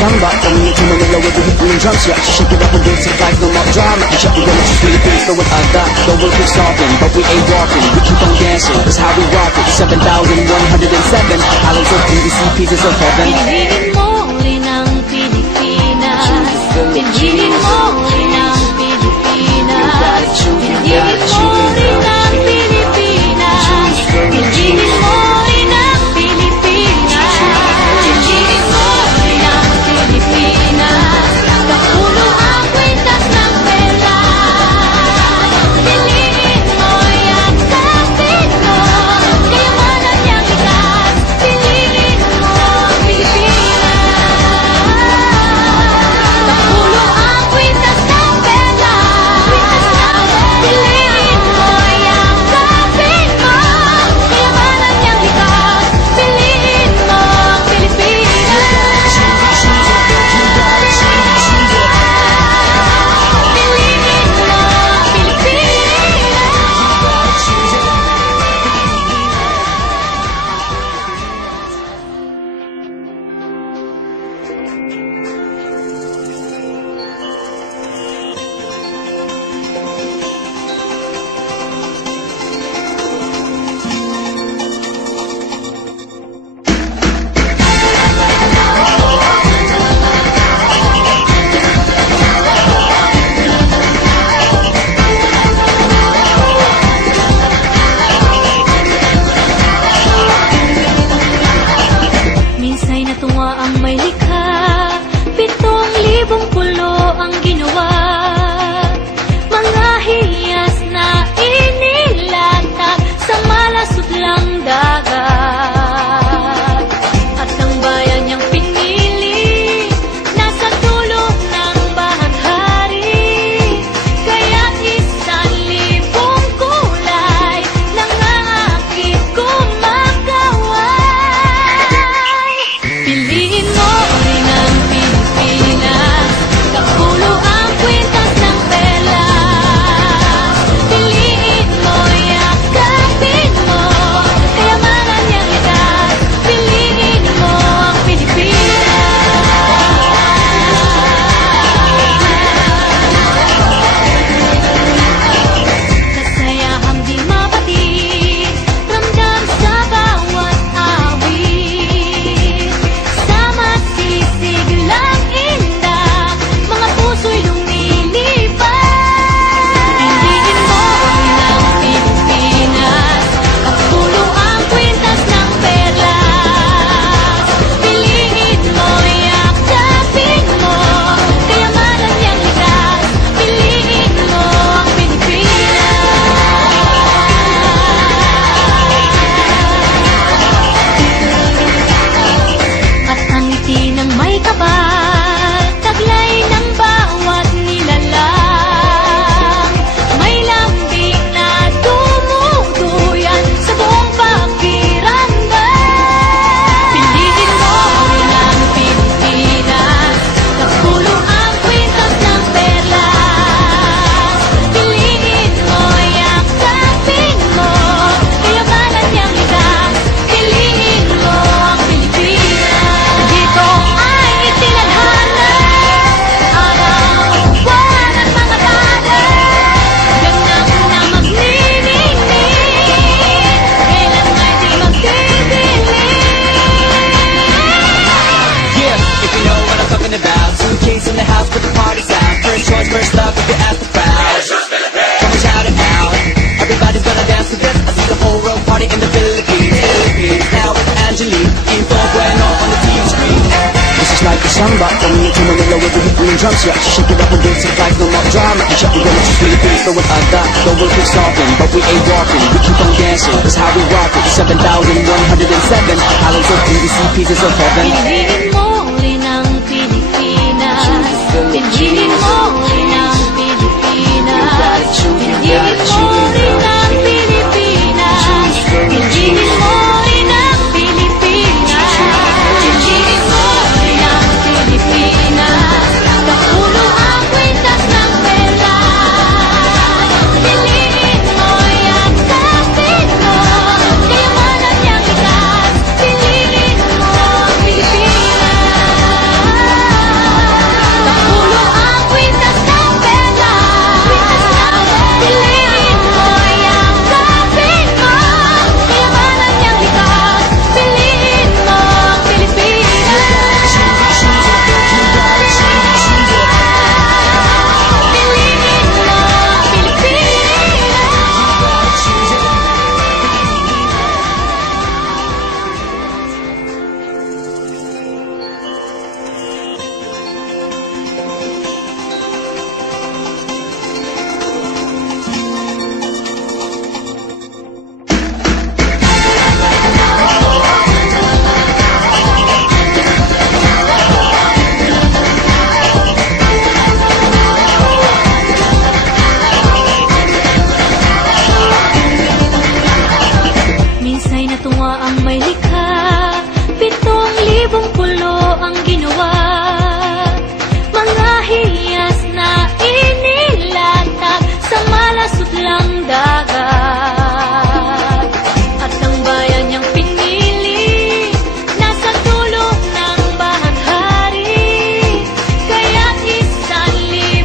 Samba, coming into Manila with the hit and drums. Yeah, she shake it up and dance it like no more drama. And shut the window, she's really big, so what I got. Though we'll keep stalking, but we ain't walking. We keep on dancing, that's how we rock it. 7,107 islands of PVC pieces of heaven. Piliin mo rin ang Pilipinas. Piliin mo rin ang Pilipinas. Piliin mo rin ang Pilipinas. Piliin mo rin ang Pilipinas. Piliin mo rin ang Pilipinas. Kapulo ang kwintas ng perlas. Piliin mo yan kapit mo. Kayamanan niyang itas. Piliin mo ang Pilipinas. Kapulo ang kwintas ng perlas. Piliin samba coming into Manila with the hit and drums. Yeah, shake it up and dance it like no more drama. And check the way it's Philippines, throw it I got. The world keeps talking, but we ain't walking. We keep on dancing, that's how we rock it. 7,107 islands of PVC pieces of heaven. Piliin mo rin ang Pilipinas. Piliin mo rin ang Pilipinas. Piliin mo rin ang Pilipinas. Piliin mo rin ang Pilipinas. Piliin mo rin ang Pilipinas. Kapulo ang kwintas ng pera. Piliin mo yung kapit mo. Kayamanan niyang likas. Piliin mo ang Pilipinas. Kapulo ang kwintas ng pera. Piliin mo yung kapit mo. Kayamanan niyang likas. Piliin mo ang Pilipinas. Piliin mo ang Minsa'y natuwa ang may likha, 7,000 pulo ang ginawa. Mga hiyas na inilatag sa malasutlang dagat. At ang bayan niyang pinili, nasa dulo ng bahaghari. Kaya 1,000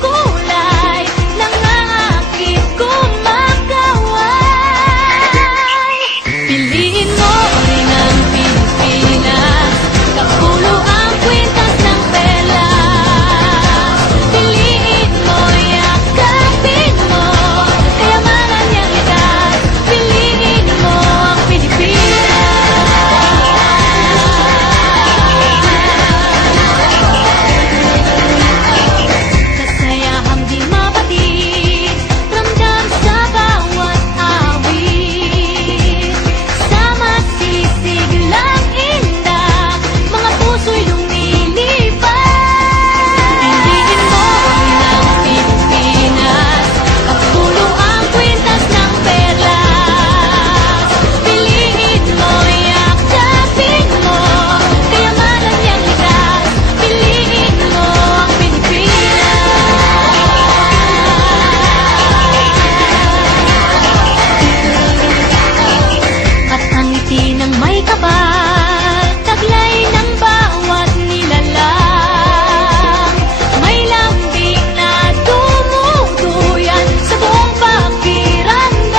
kulay ng aakit kumakaway. Piliin mo rin ang Pilipinas. Kapulo ang kwintas ng pelas. Piliin mo, yakapin mo. Kayamanan niyang likas. Piliin mo ang Pilipinas. Kasayahang di mapatid, ramdam sa bawat awit. Sama sisig lang inda, mga puso'y lumilipad. Piliin mo rin ang Pilipinas. Kapulo ang kwintas ng perlas. Piliin mo, yakapin mo. Kayamanan niyang likas. Piliin mo ang Pilipinas. At ang ngiti ng may kapal, taglay ng bawat nilalang. May lambing na tumutuyan sa buong pakiramdam.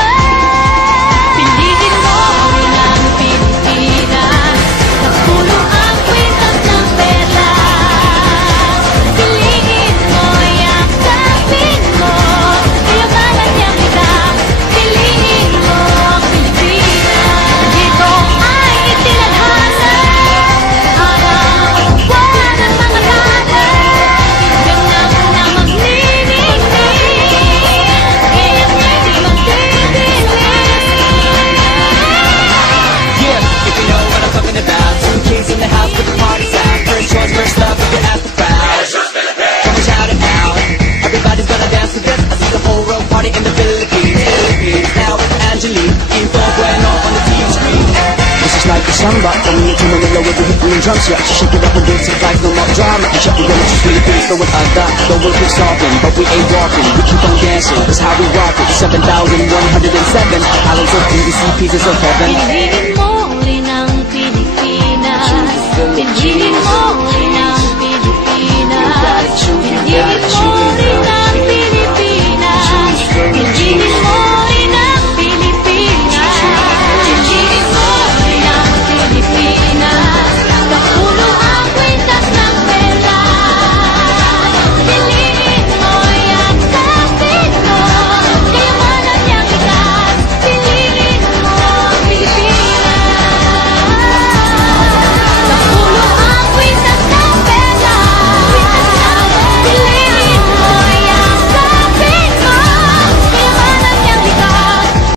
Piliin mo rin ang Pilipinas. Kapulo ang kwintas ng perlas. Piliin mo, yakapin mo. Kayamanan niyang likas. Piliin mo ang Pilipinas. Dito ay itinadhana, araw-araw ng mga gana. Ganang na magniningning, kayang hindi magtitingin. Yeah, if you know what I'm talking about. Two kids in the house with the party's out. First choice, first love, if you ask the crowd. Come and shout it out. Everybody's gonna dance to this. I see the whole world party in the Philippines. Now with Angelique, info bueno on the TV screen. This is like a samba coming into Manila with the hit and drums. Yeah, shake it up and dance it like no more drama. And check the way it's Philippines, throw it I got. The world keeps talking, but we ain't walking. We keep on dancing, that's how we rock it. 7,107 islands of PVC pieces of heaven. Piliin mo